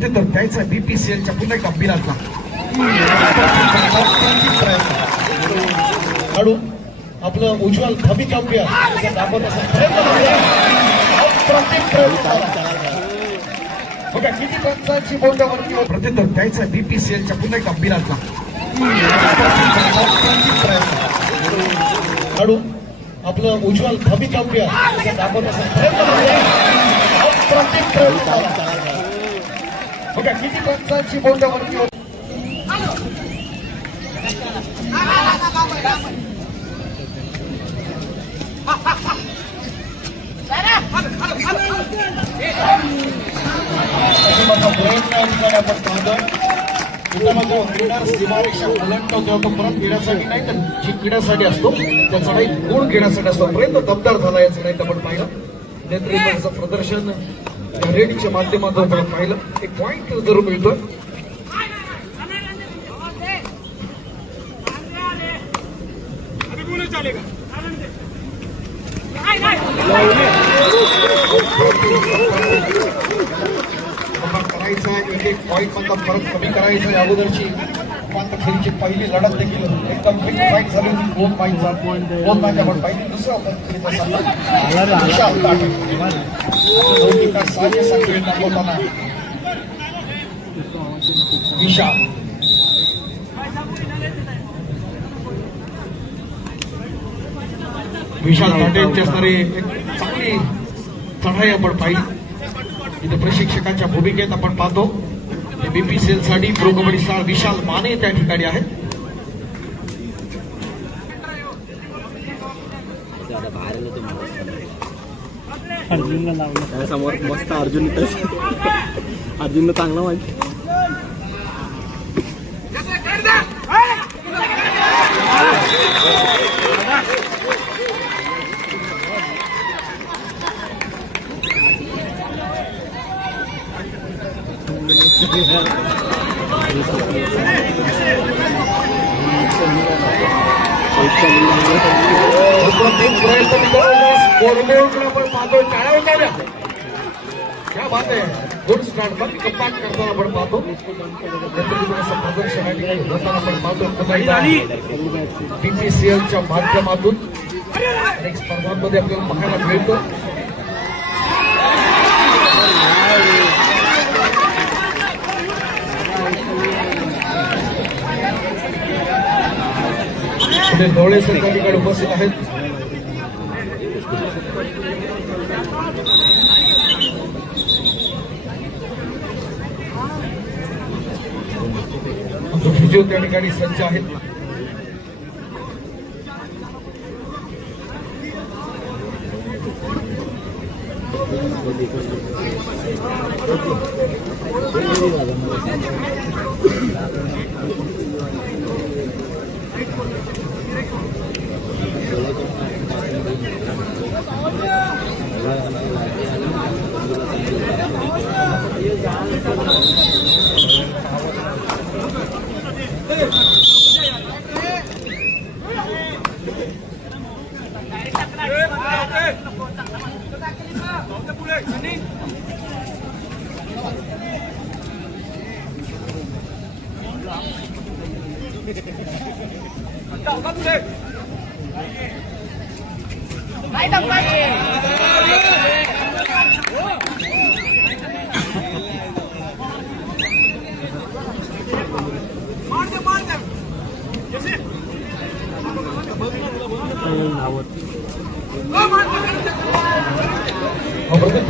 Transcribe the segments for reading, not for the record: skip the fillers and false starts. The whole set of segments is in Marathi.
प्रत्युत्तर द्यायचा बीपीसीएलच्या पुन्हा एका बिलातला खेळाडू आपलं उज्ज्वल भवितव्य दाखवत बघा किती पंचांची बोटावरती प्रत्युत्तर द्यायचा बीपीसीएलच्या पुन्हा एका बिलातला खेळाडू आपलं उज्ज्वल भवितव्य दाखवत बघा किती पंचांची बोटावरती क्रीडा सीमारेषा ओलांडतो तो परत घेण्यासाठी नाही तर जिंकण्यासाठी असतो त्याचा नाही गुण घेण्यासाठी असतो प्रयत्न दमदार झाला याचं नाही आपण पाहिलं नेतृत्वाचं प्रदर्शन या रेडीच्या माध्यमातून आपण पाहिलं एक पॉइंट जरूर मिळतोय करायचा एक एक पॉईंट मधला फरक कमी करायचा या अगोदरची खेळची पहिली लढत देखील एकदम बिग फाईट झाली होती 2 पॉईंटचा 2 मॅच आपण पाहिजे दुसरा दाखवताना विशाल ताटेंची असणारी एक चांगली चढाई आपण पाहिली इथे प्रशिक्षकांच्या भूमिकेत आपण पाहतो बीपीसीएल साठी प्रो कबड्डी स्टार विशाल माने त्या ठिकाणी आहेत अर्जुनला लावलं समोर मस्त अर्जुनला चांगला माहिती क्या बात आहे गुड स्टार्ट पण कपाट करताना आपण पाहतो प्रदर्शनासाठी होताना आपण पाहतो बीपीसीएलच्या माध्यमातून अनेक स्पर्धांमध्ये आपल्याला पाहायला मिळतं डोळे सर त्या ठिकाणी उपस्थित आहेत फिजिओ त्या ठिकाणी सज्ज आहेत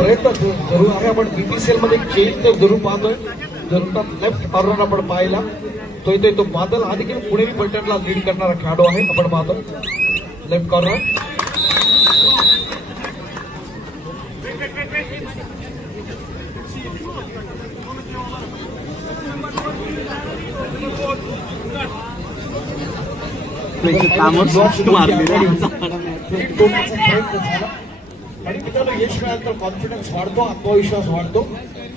प्रयत्न जरूर आहे आपण बीपीसीएल मध्ये चेंज तर जरूर पाहतोय जरूर लेफ्ट कॉर्नर आपण पाहिला तो इथे तो बादल हा देखील पुणेरी पलटनला लीड करणारा खेळाडू आहे आपण पाहतो लेफ्ट कॉर्नर आणि मित्रांनो यश मिळालं तर कॉन्फिडन्स वाढतो आत्मविश्वास वाढतो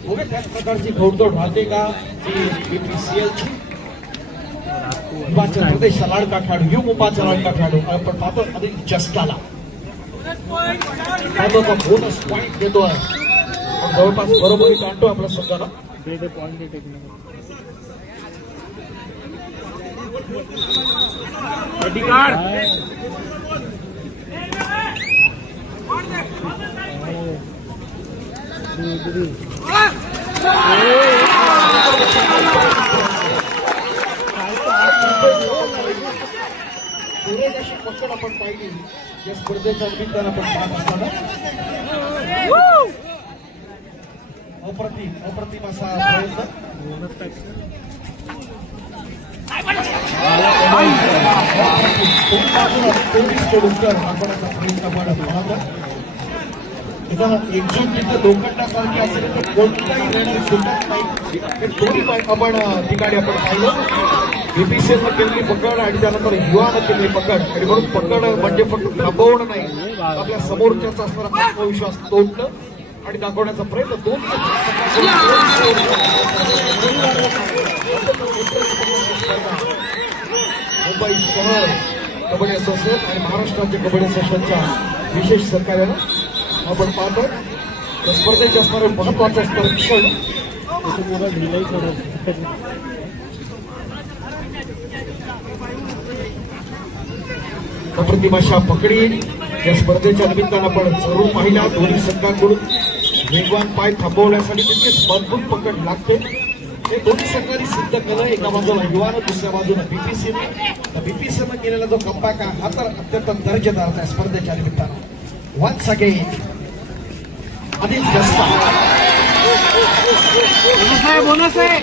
बघा त्याच प्रकारची घोडदौड राहते का बीपीसीएलची हिमाचल प्रदेशचा लाडका खेळाडू युवा लाडका खेळाडू आपण पाहतो अधिक जस्टाला बोनस पॉईंट देतोय जवळपास बरोबरी आणतो आपल्या संघाला दे पॉइंट दे टेक्निकल कार्ड अशी पकड आपण पाहिली या स्पर्धेच्या निमित्तानं आपण पाहत असताना अप्रतिम असा प्रयत्न आपण असा प्रयत्न पाहतो एकजूट जिथं लोखंडासारखी असेल तर कोणताही रेडर सुटत नाही हे दोन्ही आपण ठिकाणी आपण पाहिलं बीपीसीएलनं केलेली पकड आणि त्यानंतर युवानं केलेली पकड आणि म्हणून पकड म्हणजे फक्त थांबवणं नाही आपल्या समोरच्याचा असणारा आत्मविश्वास तोडणं आणि दाखवण्याचा प्रयत्न दोन मुंबई शहर कबड्डी असोसिएशन आणि महाराष्ट्र राज्य कबड्डी असोसिएशनच्या विशेष सहकार्यानं आपण पाहतो या स्पर्धेचे असणारे महत्वाचं असणारं क्षण अप्रतिम अशा पकडी या स्पर्धेच्या निमित्तानं आपण जरूर पाहिल्या दोन्ही संघांकडून वेगवान पाय थांबवण्यासाठी तितकेच मजबूत पकड लागते हे दोन्ही संघांनी सिद्ध केलं एका बाजूला युवानं दुसऱ्या बाजूला बीपीसीनं केलेला जो कमबॅक हा तर अत्यंत दर्जेदार आहे स्पर्धेच्या निमित्तानं वन्स अगेन अधिक जास्त बोनस आहे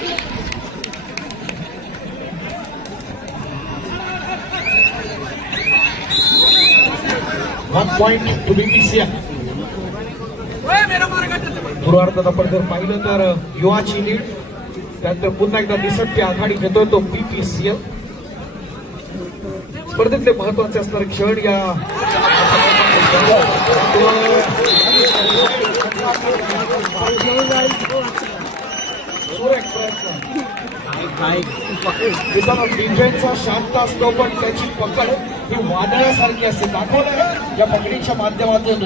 1 point to BPCL. पूर्वार्धात आपण जर पाहिलं तर युवाची लीड त्यानंतर पुन्हा एकदा दिसटची आघाडी घेतोय तो बीपीसीएल. स्पर्धेतले महत्वाचे असणारे क्षण या डिफेन्सचा शांत असतो पण त्याची पकड ही वादळासारखी असते. दाखवलं या पकडीच्या माध्यमातून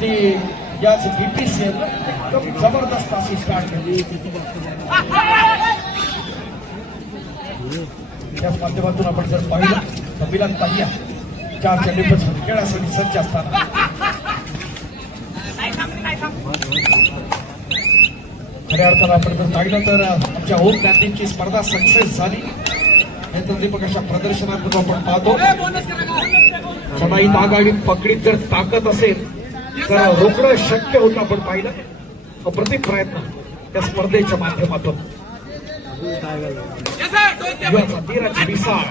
ती याच बीपीसीएल एकदम जबरदस्त अशी स्टार्ट केली. त्याच माध्यमातून आपण जर पाहिलं तर मिलन ताहिया 4 चेंडूपच खेळासाठी सज्ज असताना खऱ्या अर्थानं आपण जर पाहिलं तर आमच्या ओम गांधींची स्पर्धा सक्सेस झाली. नेत्रदीपक अशा प्रदर्शनातून आपण पाहतो सदाही आघाडी पकडीत जर ताकद असेल तर रोखणं शक्य होतं. आपण पाहिलं अप्रतिम प्रयत्न त्या स्पर्धेच्या माध्यमातून धीराची विसाळ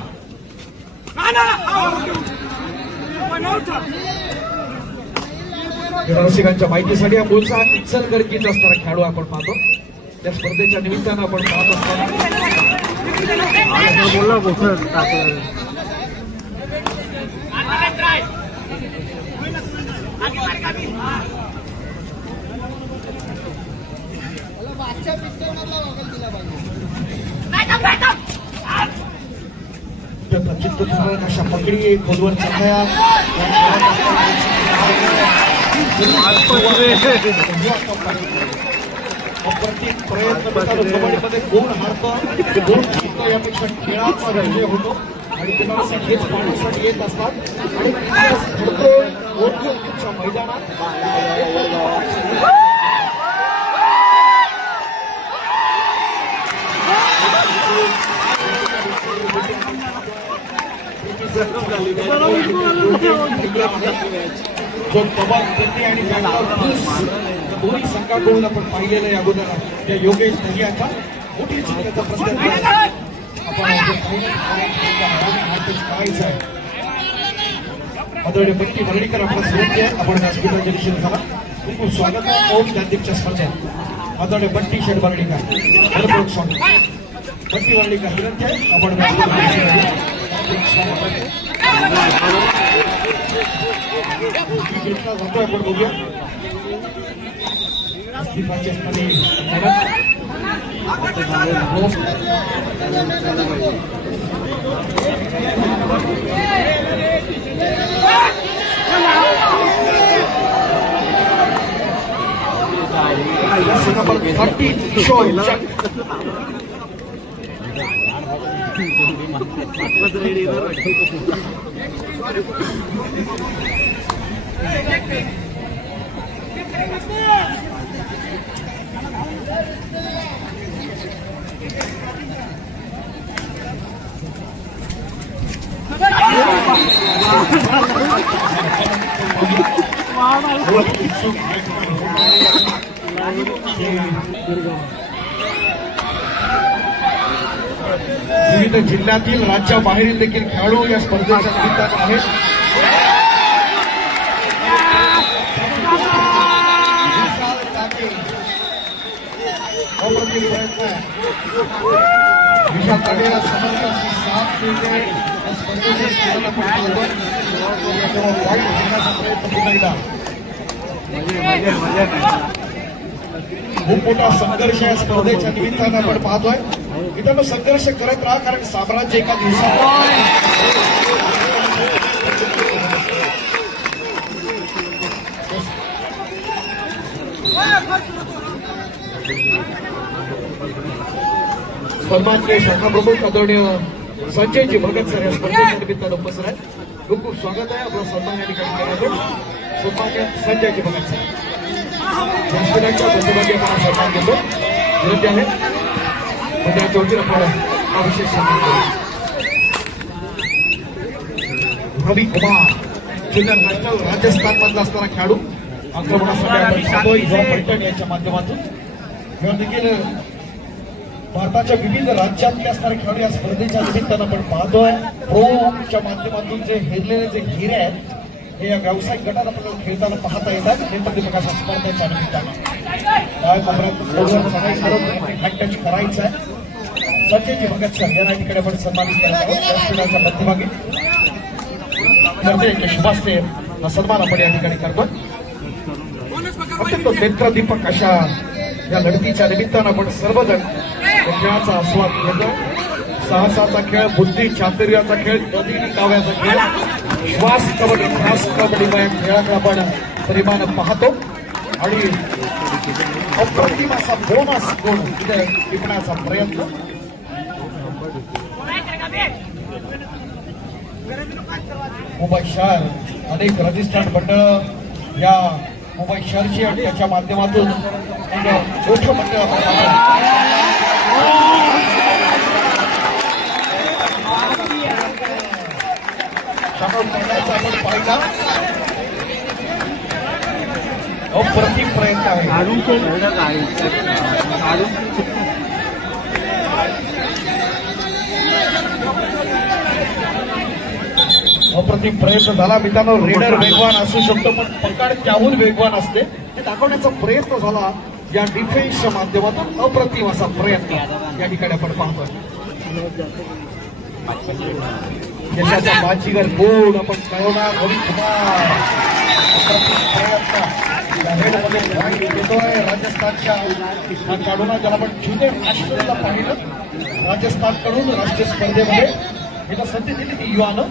रसिकांच्या माहितीसाठी हा मूळचा इचलकरंजीचा असणारा खेळाडू आपण पाहतो. त्या स्पर्धेच्या निमित्तानं आपण पाहत असताना चित्तधरण अशा पकडी खोलवर चालल्या अप्रतिम प्रयत्न कबड्डीमध्ये कोण हारतं कोण जिंकतं यापेक्षा खेळाचा विजय होतो आणि तुम्हाला हेच पाहण्यासाठी येत असतात आणि मैदानात जो कबाल गती आणि दोन्ही संघाकडून आपण पाहिलेलं आहे अगोदर त्या योगेश दहियाचा मोठी चुकीचा प्रयत्न आपण पाहायचं आहे. आदरणीय बट्टी वर्णीकर आपला सुरक्षे आपण व्यासपीठाच्या दिशेने झाला. खूप खूप स्वागत आहे ओम गांधीच्या स्पर्धेत. आदरणीय बट्टी शेठ वर्णीकर भरपूर स्वागत. बट्टी वर्णीकर विनंती आहे आपण जातोय. आपण बघूया जर्सी नंबर 30 किशोर चक. विविध जिल्ह्यातील राज्याबाहेरील देखील खेळाडू या स्पर्धेच्या निमित्तानं आहेत. विशाल ताडेला समर्थांची साथ मिळते या स्पर्धेच्या खेळाला प्रयत्न खूप मोठा संघर्ष या स्पर्धेच्या निमित्तानं आपण पाहतोय. मित्रांनो, संघर्ष करत राहा, कारण साम्राज्य एका दिवसात सन्माननीय शाखा प्रमुख आदरणीय संजयजी भगत सर या स्पर्धेच्या निमित्तानं उपस्थित आहेत. खूप खूप स्वागत आहे. आपलं सन्मान या ठिकाणी केलं. सन्मान्य संजयजी भगत सर व्यासपीठाच्या मध्यभागी आपण सन्मान देतो. विनंती आहे मंडळाच्या वतीनं आपण हा विशेष सन्मान करू. रवी कुमार ज्युनियर नॅशनल राजस्थान मधला असणारा खेळाडू आक्रमणासाठी आपण युवा पलटण यांच्या माध्यमातून देखील भारताच्या विविध राज्यातले असणारे खेळाडू या स्पर्धेच्या निमित्तानं आपण पाहतोय. प्रोच्या माध्यमातून जे हेरलेले जे हिरे आहेत हे या व्यावसायिक गटात आपल्याला खेळताना पाहता येतात. नेपथ्य प्रकाशा स्पर्धेच्या निमित्तानं टच करायचं आहे. संजयजी भगत सर यांना ठिकाणी आपण सन्मानित करत आहोत. व्यासपीठाच्या मध्यभागी गर्दे शुभास्ते हा सन्मान आपण या ठिकाणी करतो. अत्यंत नेत्रदीपक अशा या लढतीच्या निमित्तानं आपण सर्वजण खेळाचा आस्वाद घेतो. साहसाचा खेळ, बुद्धी चातुर्याचा खेळ, नदी काव्याचा खेळ, श्वास कबड्डी, खास कबड्डी या खेळाकडे आपण प्रेमानं पाहतो आणि अप्रतिम असा बोनस गुण इथे टिपण्याचा प्रयत्न. मुंबई शहर अनेक रजिस्टर्ड मंडळ या मुंबई शहरची आणि त्याच्या माध्यमातून मोठं मंडळ करण्याचा आपण पाहिला. अप्रतिम प्रयत्न आहे. अप्रतिम प्रयत्न झाला. मित्रांनो, रेडर वेगवान असू शकतो पण पकड त्याहून वेगवान असते हे दाखवण्याचा प्रयत्न झाला या डिफेन्सच्या माध्यमातून. अप्रतिम असा प्रयत्न या ठिकाणी आपण पाहतोय. यशाचा बाजीगर बोर्ड आपण कळवणार. रवी कुमार अप्रतिम प्रयत्न हेडमध्ये पॉईंट घेतोय राजस्थानच्या खेळाडूंना, ज्याला आपण ज्युनियर नॅशनलला पाहिलं राजस्थानकडून राष्ट्रीय स्पर्धेमध्ये याला संधी दिली ती युवानं.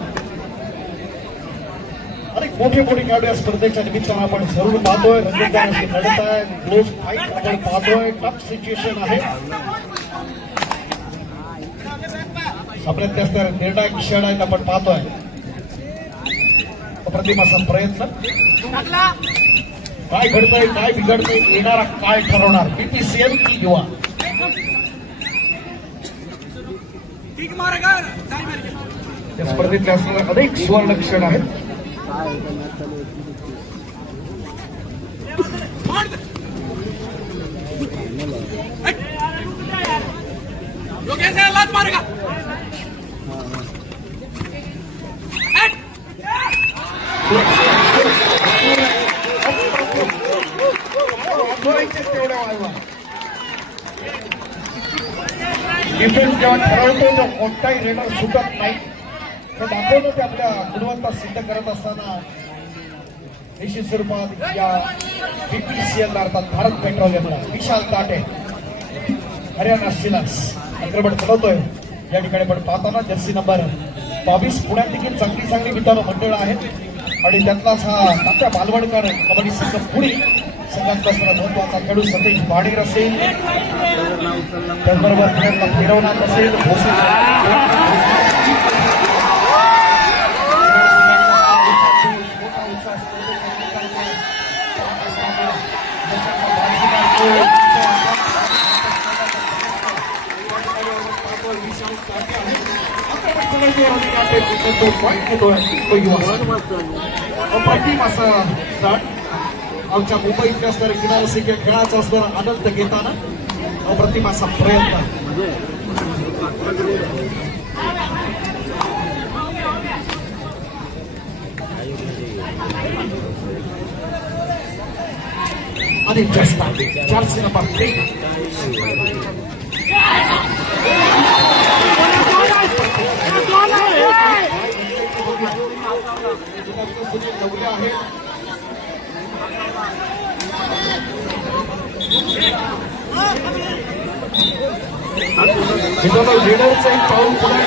अनेक मोठे मोठे खेळाडू या स्पर्धेच्या निमित्तानं आपण जरूर पाहतोय. रंगतदाराशी लढत आहे. क्लोज फाईट आपण पाहतोय. टफ सिच्युएशन आहे. अप्रत्यस्त निर्णायक क्षण आहेत आपण पाहतोय. अप्रतिम असा प्रयत्न. काय घडतंय, काय बिघडतंय, येणारा काय ठरवणार, बीपीसीएल की युवा. या स्पर्धेतले असणारे अनेक सुवर्ण क्षण आहेत. डिफेन्स जेव्हा ठरवतो तो कोणताही रेडर सुटत नाही. ते दाखवतो ते आपल्या गुणवत्ता सिद्ध करत असताना निश्चित स्वरूपात या बीपीसीएल अर्थात भारत पेट्रोलियमला विशाल ताटे हरियाणा सिलास आक्रमण चालवतोय. या ठिकाणी आपण पाहताना जर्सी नंबर 22 पुण्यात देखील चांगली चांगली मित्रांनो मंडळ आहेत आणि त्यातलाच हा तात्या बालवडकर कबड्डी संघ पुणे सगळ्यात असणारा महत्वाचा खेळू सतीश पाडीर असेल, त्याचबरोबर प्रयत्न फिरवणार असेल अप्रतिम असा स्टार्ट आमच्या मुंबईतल्या असणाऱ्या किनारा रसिक खेळाचा असणारा आनंद घेताना अप्रतिम असा प्रयत्न. आणि जास्त चारशे नंबर 3 लीडरचं एक पाऊल पुढे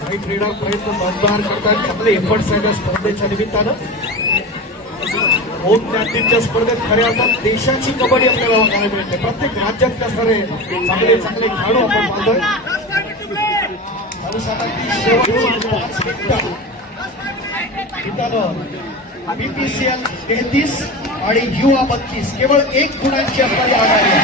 काही क्रीडा प्रयत्न दमदार करतात, चांगले एफर्ट्स आहेत या स्पर्धेच्या निमित्तानं. ज्ञातीच्या स्पर्धेत खऱ्या अर्थात देशाची कबड्डी आपल्याला बघायला मिळते. प्रत्येक राज्यात असणारे चांगले चांगले खेळाडू आपण पाहतोय. बीपीसीएल 33 आणि युवा 32 केवळ 1 गुणांची असणारी आघाडी आहे.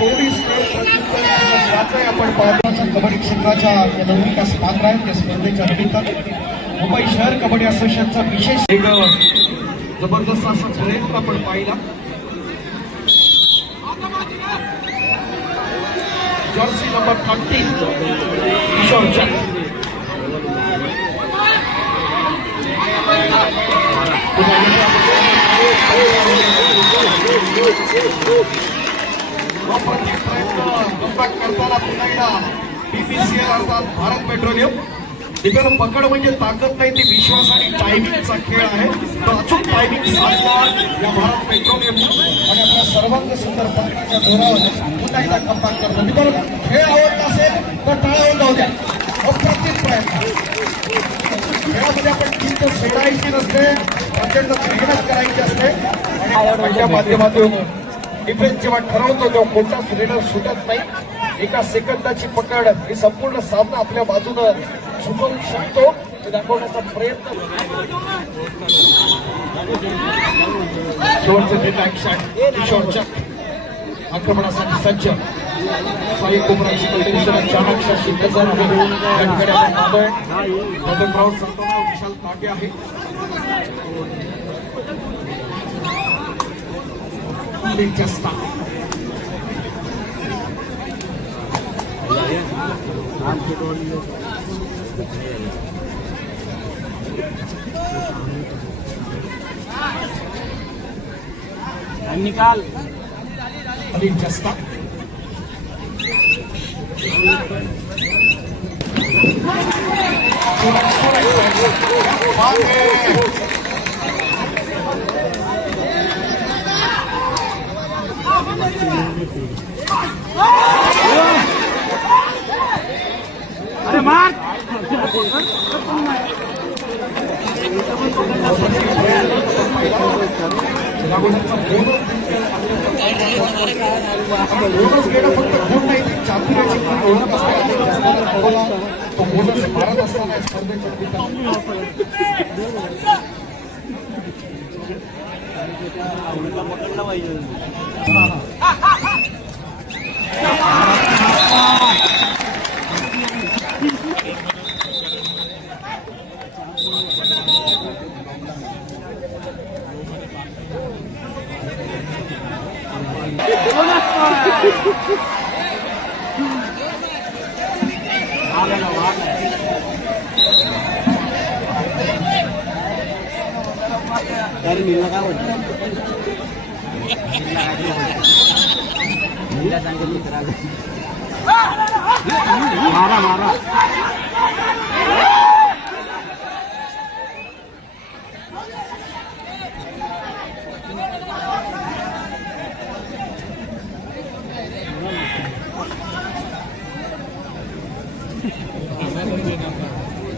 दोन्ही सरकारकडून आपण पाहतो कबड्डी क्षेत्राच्या या विकास पात्र आहेत त्या स्पर्धेच्या निमित्तानं मुंबई शहर कबड्डी असोसिएशनचा विशेष एक जबरदस्त असा प्रयत्न आपण पाहिला. जर्सी नंबर 13 किशोर चक करताना पुन्हा एकदा बीपीसीएल अर्थात भारत पेट्रोलियम. इथं पकड म्हणजे ताकद नाही, ती विश्वास आणि टायमिंगचा खेळ आहे. तर अचूक टायमिंग साधणार या भारत पेट्रोलियम आणि आपल्या सर्वांग सुंदर पकडाच्या जोरावर पुन्हा एकदा कंपाक करतो. मित्रांनो, खेळ आवडला असेल तर टाळावून जाऊ द्या. अप्रतिम प्रयत्न. खेळामध्ये आपण जिंक सोडायची नसते, प्रचंड मेहनत करायची असते आणि त्या माध्यमातून डिफेन्स जेव्हा ठरवतो तेव्हा कोणताच रेडर सुटत नाही. एका सेकंदाची पकड ही संपूर्ण सामना आपल्या बाजूनं झुकवू शकतो हे दाखवण्याचा प्रयत्न. शेवटचं ते बॅक शॉट किशोर चक आक्रमणासाठी सज्ज. साई कुमराची कंटिन्यूशन चाणक्य शिंदेचा क्राऊड संपवणार विशाल ताटे आहे. जास्त निकाल अधिक जास्त अरे मार बोनस घेणं फक्त खूप नाही, ती चातुर्याची पण ओळख असते. तो बोनस मारत असताना स्पर्धेच्या पकडला पाहिजे. मारा मारा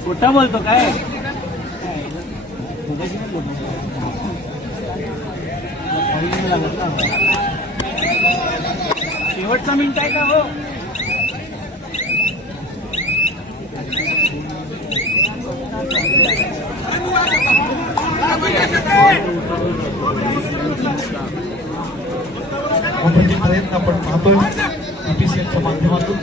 खोटा बोलतो काय शेवटचा मिनिट आहे का हो अप्रतिम प्रयत्न आपण पाहतोय बीपीसीएलच्या माध्यमातून.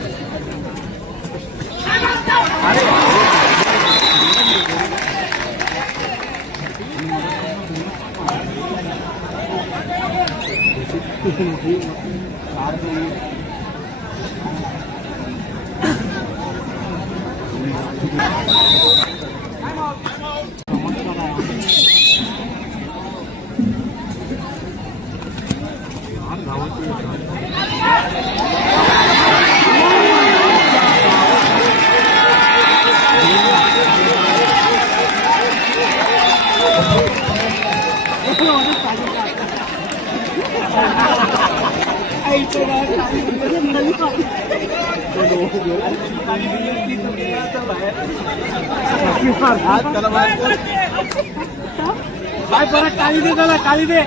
काय परत टाळी दे त्याला टाळी दे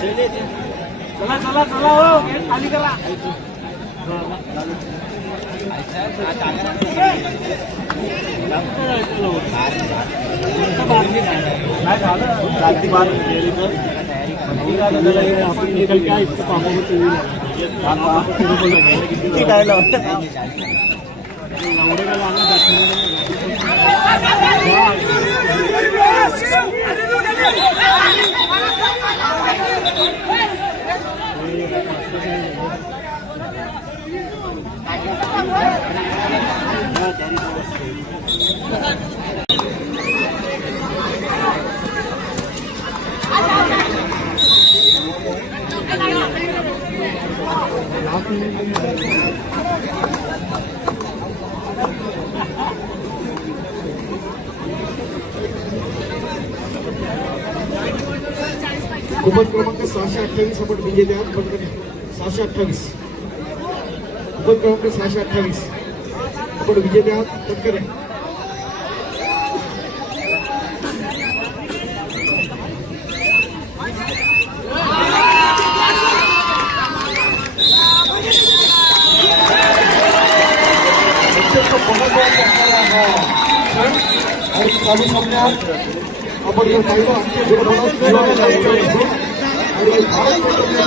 चला चला चला हो खाली करा काय झालं रात्री बार आपण निकल काय इतकं पाहू किती काय कुपन क्रमांक 628 आपण विजेते आहात. पटकन 628 कुपन क्रमांक 628 आपण विजेते आहात. पटकन चालू सामन्यात आपण जर पाहिलं आणि